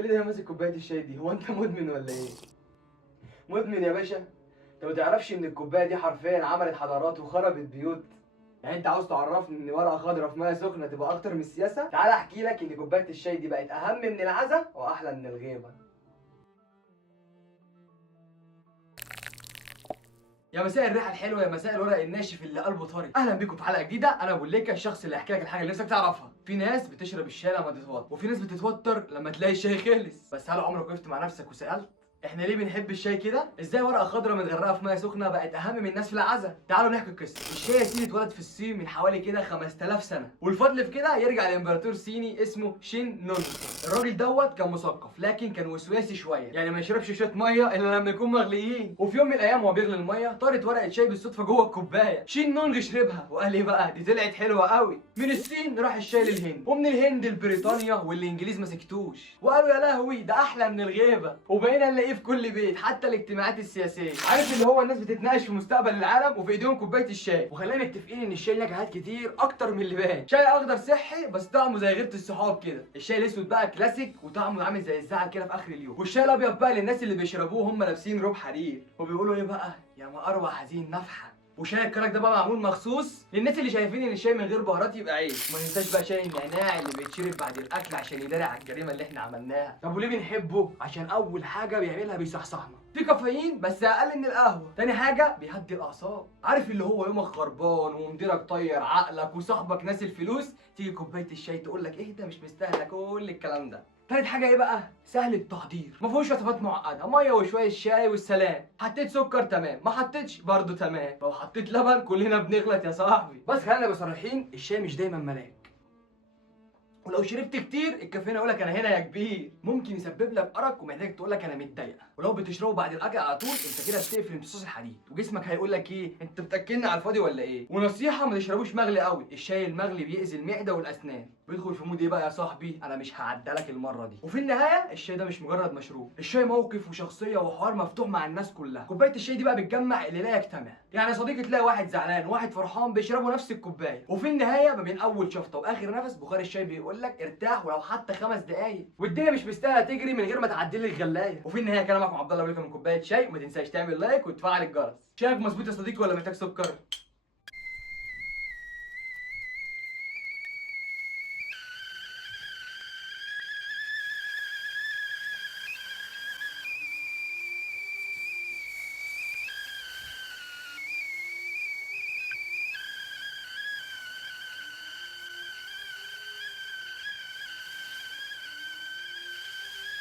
ليه دايما ماسك كوبايه الشاي دي؟ هو انت مدمن ولا ايه؟ مدمن يا باشا. انت ما تعرفش ان الكوبايه دي حرفيا عملت حضارات وخربت بيوت؟ يعني انت عاوز تعرفني ان ورقه خضراء في ميه سخنه تبقى اكتر من السياسه؟ تعال احكي لك ان كوبايه الشاي دي بقت اهم من العزا واحلى من الغيبه. يا مساء الريحه الحلوه، يا مساء الورق الناشف اللي قلبه طري. اهلا بيكم في حلقه جديده. انا ابو ليكا، الشخص اللي هيحكي لك الحاجه اللي نفسك تعرفها. في ناس بتشرب الشاي لما تتوتر، وفي ناس بتتوتر لما تلاقي الشاي خلص. بس هل عمرك وقفت مع نفسك وسالت احنا ليه بنحب الشاي كده؟ ازاي ورقه خضراء متغرقه في ميه سخنه بقت اهم من الناس في العزا؟ تعالوا نحكي القصه. الشاي يا سيدي اتولد في الصين من حوالي كده 5000 سنه، والفضل في كده يرجع لامبراطور صيني اسمه شين نونج. الراجل دوت كان مثقف لكن كان وسواسي شويه، يعني ما يشربش شويه ميه الا لما يكون مغليين. وفي يوم من الايام وهو بيغلي الميه طارت ورقه شاي بالصدفه جوه الكوبايه. شين نونج شربها وقال ايه بقى، دي طلعت حلوه قوي. من الصين راح الشاي للهند، ومن الهند لبريطانيا، والانجليز ما سكتوش وقالوا يا لهوي ده احلى من الغيبه. وبقينا نلاقيه في كل بيت حتى الاجتماعات السياسيه. عارف اللي هو الناس بتتناقش في مستقبل العالم وفي ايديهم كوبايه الشاي. وخلينا متفقين ان الشاي له جهات كتير اكتر من اللي بان. شاي اخضر صحي بس طعمه زي غيره الصحاب كده. الشاي الاسود بقى كلاسيك وطعمه عامل زي الزعل كده في اخر اليوم. والشاي الابيض بقى للناس اللي بيشربوه هم لابسين روب حرير وبيقولوا ايه بقى، يا ما اروع حزين نفحه. وشاي الكرك ده بقى معمول مخصوص للناس اللي شايفين ان الشاي من غير بهارات يبقى عيب. وما ننساش بقى شاي النعناع اللي بيتشرب بعد الاكل عشان يداري على الجريمه اللي احنا عملناها. طب وليه بنحبه؟ عشان اول حاجه بيعملها بيصحصحنا، في كافيين بس اقل من القهوه. تاني حاجه بيهدي الاعصاب. عارف اللي هو يومك خربان ومديرك طير عقلك وصاحبك ناسي الفلوس، تيجي كوبايه الشاي تقول لك ايه ده مش مستاهله كل الكلام ده. تالت حاجة ايه بقى؟ سهل التحضير، ما فيهوش وصفات معقدة، مية وشوية شاي والسلام. حطيت سكر تمام، ما حطيتش برضه تمام، لو حطيت لبن كلنا بنغلط يا صاحبي. بس خلينا نبقى صريحين، الشاي مش دايما ملاك، ولو شربت كتير الكافيين يقول لك انا هنا يا كبير، ممكن يسبب لك ارق ومحتاج تقول لك انا متضايقه. ولو بتشربه بعد الاكل على طول انت كده بتقفل امتصاص الحديد، وجسمك هيقول لك ايه، انت بتاكلني على الفاضي ولا ايه؟ ونصيحه، ما تشربوش مغلي قوي. الشاي المغلي بيأذي المعده والاسنان. بيدخل في مود ايه بقى يا صاحبي، انا مش هعدلك المره دي. وفي النهايه الشاي ده مش مجرد مشروب، الشاي موقف وشخصيه وحوار مفتوح مع الناس كلها. كوبايه الشاي دي بقى بتجمع اللي لا يجتمع. يعني يا صديقي تلاقي واحد زعلان وواحد فرحان بيشربوا نفس الكوبايه، وفي النهايه ما بين اول شفطه واخر نفس بخار الشاي بيقول لك ارتاح ولو حتى 5 دقايق. والدنيا مش مستاهله تجري من غير ما تعدل لك الغلايه. وفي النهايه كلامك مع عبد الله وليكم من كوبايه شاي، وما تنساش تعمل لايك وتفعل الجرس. شايف مظبوط يا صديقي ولا محتاج سكر؟